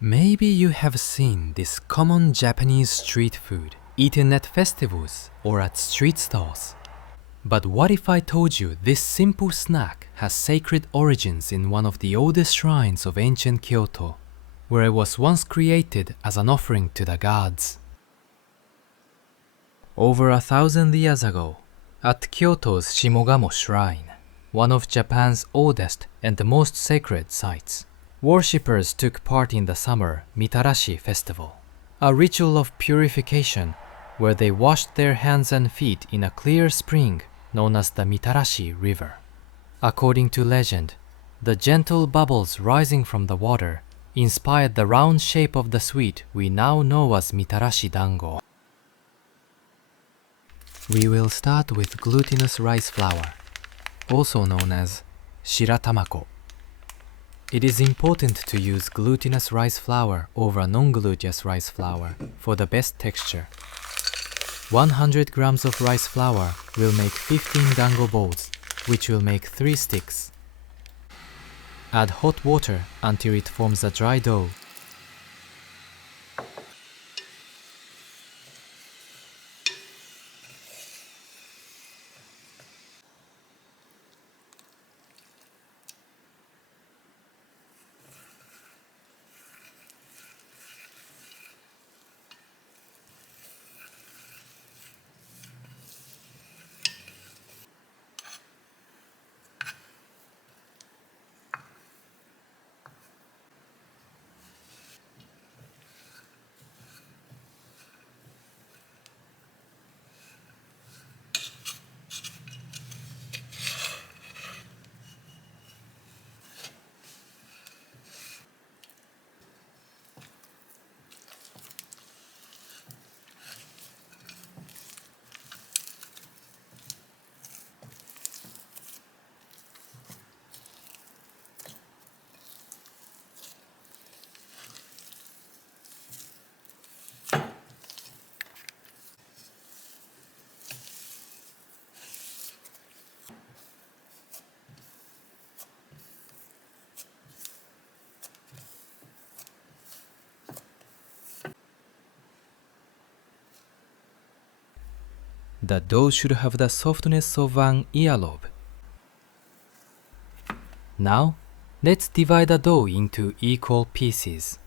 Maybe you have seen this common Japanese street food eaten at festivals or at street stalls. But what if I told you this simple snack has sacred origins in one of the oldest shrines of ancient Kyoto, where it was once created as an offering to the gods? Over 1,000 years ago, at Kyoto's Shimogamo Shrine, one of Japan's oldest and most sacred sites, worshippers took part in the summer Mitarashi festival, a ritual of purification where they washed their hands and feet in a clear spring known as the Mitarashi River. According to legend, the gentle bubbles rising from the water inspired the round shape of the sweet we now know as Mitarashi Dango. We will start with glutinous rice flour, also known as Shiratamako. It is important to use glutinous rice flour over non-glutinous rice flour for the best texture. 100 grams of rice flour will make 15 dango balls, which will make 3 sticks. Add hot water until it forms a dry dough. The dough should have the softness of an earlobe. Now, let's divide the dough into equal pieces.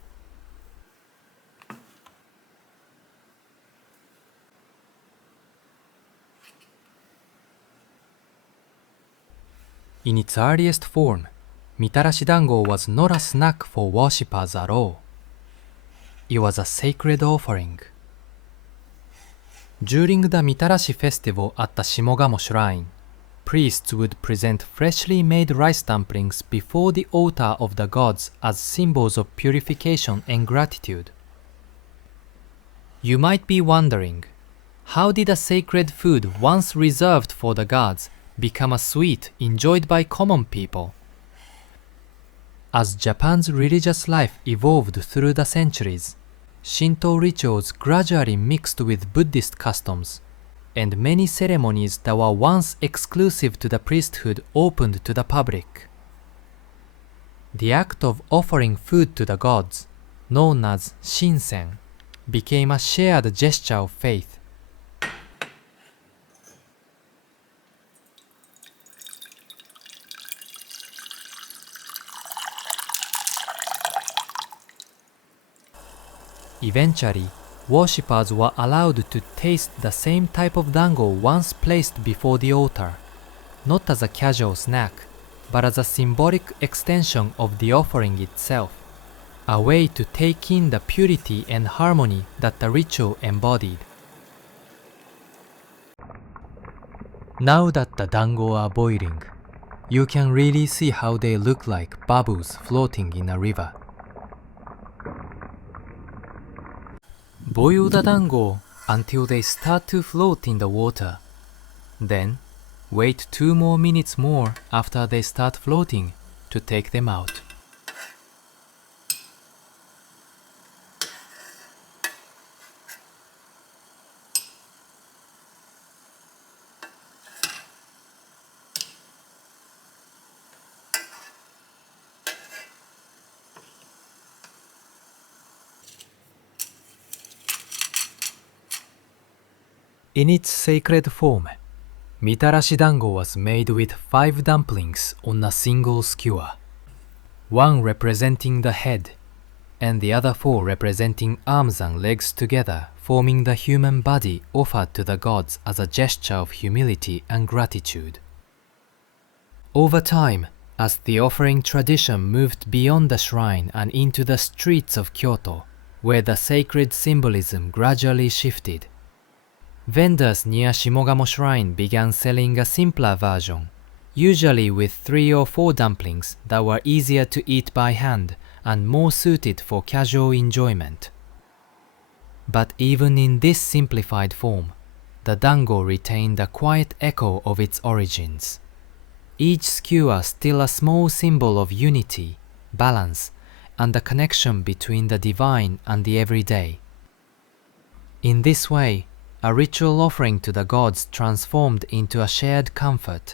In its earliest form, Mitarashi Dango was not a snack for worshippers at all. It was a sacred offering. During the Mitarashi festival at the Shimogamo shrine, priests would present freshly made rice dumplings before the altar of the gods as symbols of purification and gratitude. You might be wondering, how did a sacred food once reserved for the gods become a sweet enjoyed by common people? As Japan's religious life evolved through the centuries, Shinto rituals gradually mixed with Buddhist customs, and many ceremonies that were once exclusive to the priesthood opened to the public. The act of offering food to the gods, known as shinsen, became a shared gesture of faith. Eventually, worshippers were allowed to taste the same type of dango once placed before the altar, not as a casual snack, but as a symbolic extension of the offering itself, a way to take in the purity and harmony that the ritual embodied. Now that the dango are boiling, you can really see how they look like bubbles floating in a river. Boil the dango until they start to float in the water. Then, wait 2 more minutes more after they start floating to take them out. In its sacred form, Mitarashi Dango was made with 5 dumplings on a single skewer, one representing the head, and the other 4 representing arms and legs together, forming the human body offered to the gods as a gesture of humility and gratitude. Over time, as the offering tradition moved beyond the shrine and into the streets of Kyoto, where the sacred symbolism gradually shifted, vendors near Shimogamo Shrine began selling a simpler version, usually with 3 or 4 dumplings that were easier to eat by hand and more suited for casual enjoyment. But even in this simplified form, the dango retained a quiet echo of its origins. Each skewer still a small symbol of unity, balance, and the connection between the divine and the everyday. In this way, a ritual offering to the gods transformed into a shared comfort,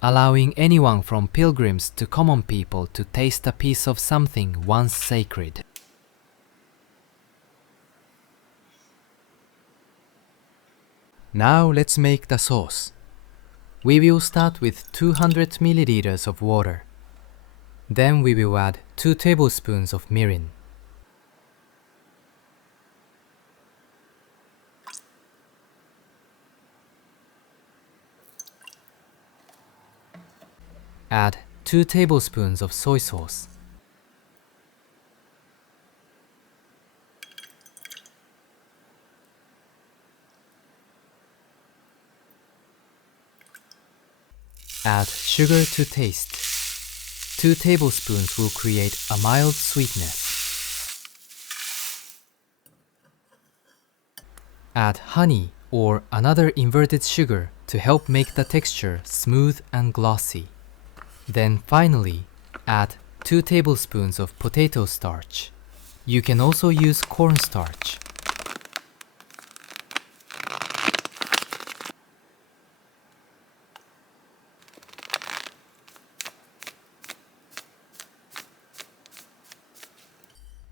allowing anyone from pilgrims to common people to taste a piece of something once sacred. Now let's make the sauce. We will start with 200 milliliters of water. Then we will add 2 tablespoons of mirin. Add 2 tablespoons of soy sauce. Add sugar to taste. 2 tablespoons will create a mild sweetness. Add honey or another inverted sugar to help make the texture smooth and glossy. Then finally, add 2 tablespoons of potato starch. You can also use cornstarch.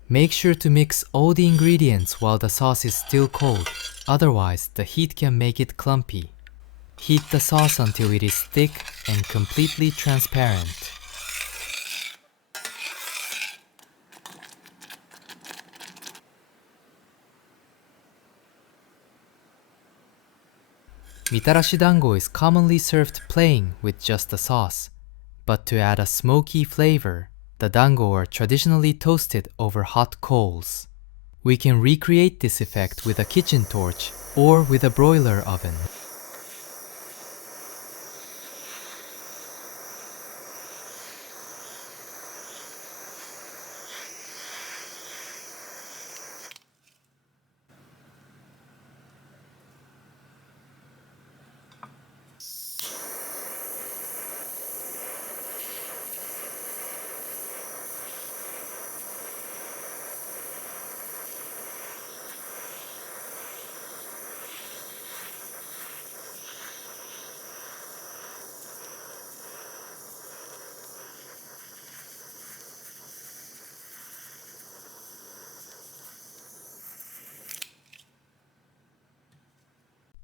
Make sure to mix all the ingredients while the sauce is still cold, otherwise the heat can make it clumpy. Heat the sauce until it is thick and completely transparent. Mitarashi Dango is commonly served plain with just the sauce, but to add a smoky flavor, the dango are traditionally toasted over hot coals. We can recreate this effect with a kitchen torch or with a broiler oven.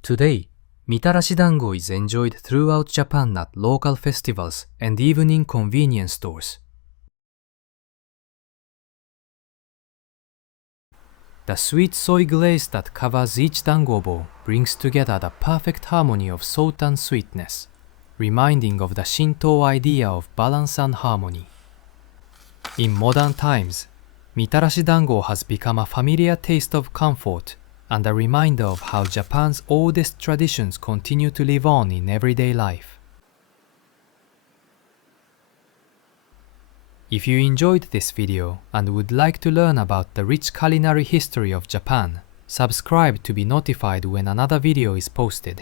Today, Mitarashi Dango is enjoyed throughout Japan at local festivals and even in convenience stores. The sweet soy glaze that covers each dango ball brings together the perfect harmony of salt and sweetness, reminding of the Shinto idea of balance and harmony. In modern times, Mitarashi Dango has become a familiar taste of comfort and a reminder of how Japan's oldest traditions continue to live on in everyday life. If you enjoyed this video and would like to learn about the rich culinary history of Japan, subscribe to be notified when another video is posted.